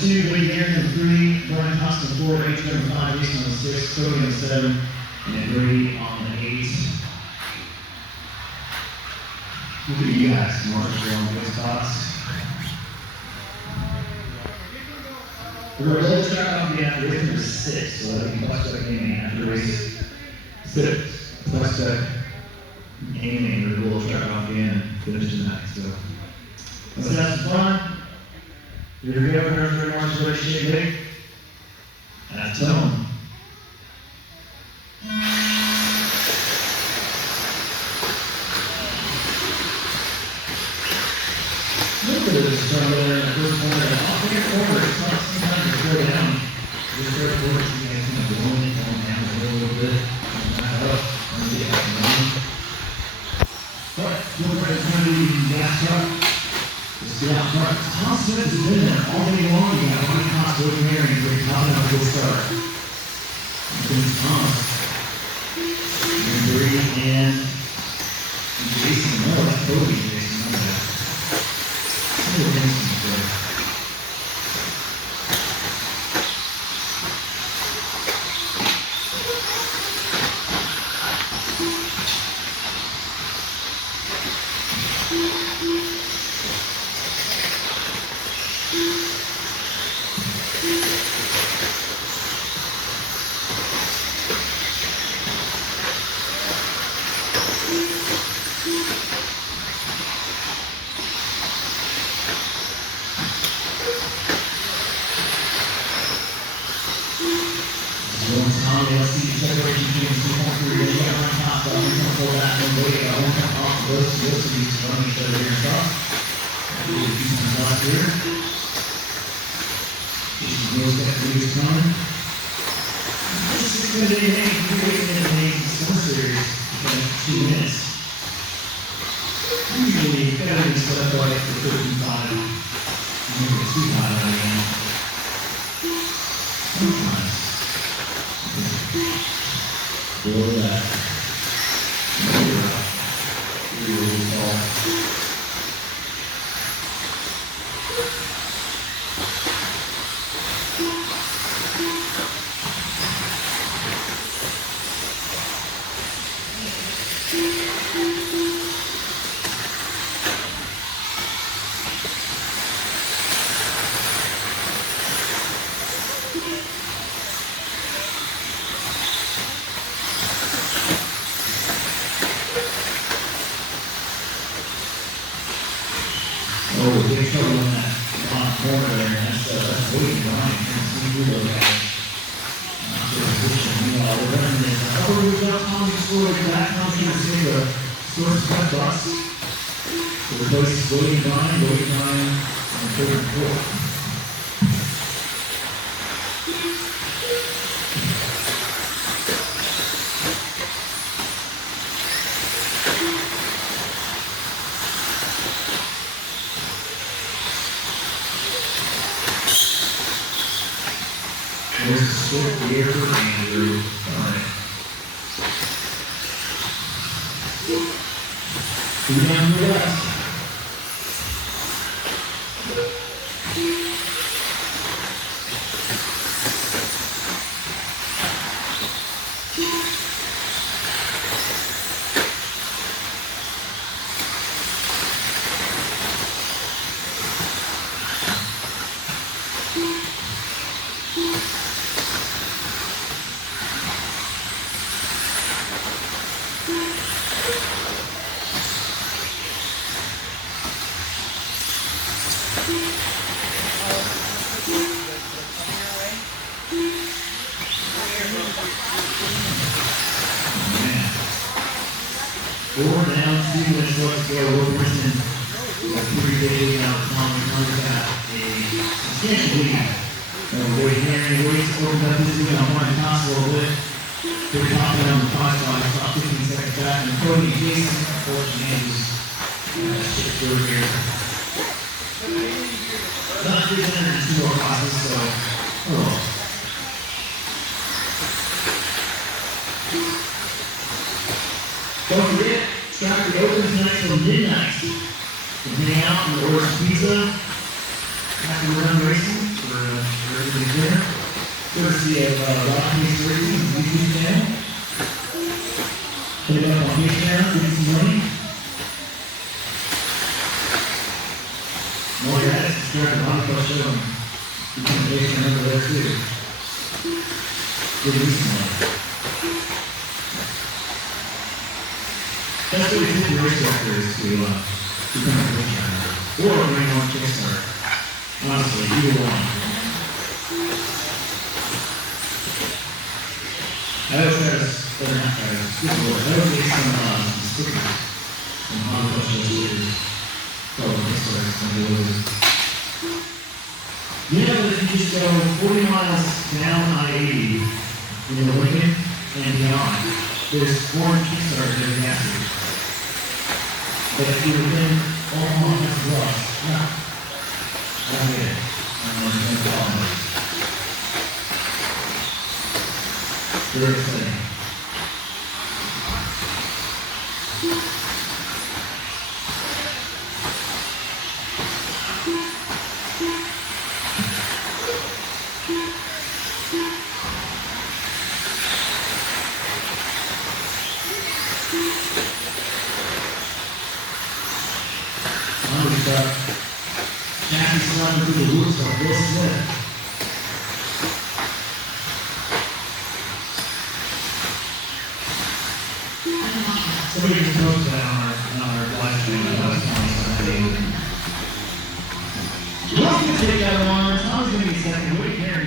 2, Wade Aaron on 3, Brian Costa on 4, H number 5, Jason on 6, Cody on 7, and Brady on the 8. Who do you guys? Marshall on those spots? We're going to roll track off the after race number 6, so that'll be Flex Duck Gaming after race 6. Flex Duck Gaming, we're going to roll track off again and finish tonight. So let's have some fun. Here we go, Nursery March relationship big. That's tone. Look at this trouble there in the first corner. Off the corner, it's not sometimes you throw down. This third quarter, you guys kind of going down a little bit. Back up, and get back down. But, look right in front of you, gas truck. Let's get out front. Tom Smith has been there all day long. You got one cost over there, and you're top out a good start. Here's Tom. And Brady and Jason. Oh, that's Cody, Jason. Don't forget, Stratford opens tonight till midnight. Hang out and order some pizza after we're done racing for everybody's dinner. Courtesy of Rockies Racing, YouTube channel. Put it up on Patreon, give me some money. More guys, subscribe to Ron Pro Show and become a Patreon member there too. Give me some money. That's what we do to race directors to become a Patreon member. Or bring on Kickstarter. Honestly, either one. I always try to, or not try to, I always get some stickers from Honda stickers. Oh, Kickstarter, some of those. You know that if you just go 40 miles down I-80, in Lincoln and beyond, there's 4 Kickstarters every after. But if you're within Omaha, that's rough. No. I get it. I don't understand the problem. Very exciting. Jackie sliding through the woods like Will Smith. Somebody just posted that on our live stream. Welcome to Take Out Alarms. I was going to be second. Wait, Karen,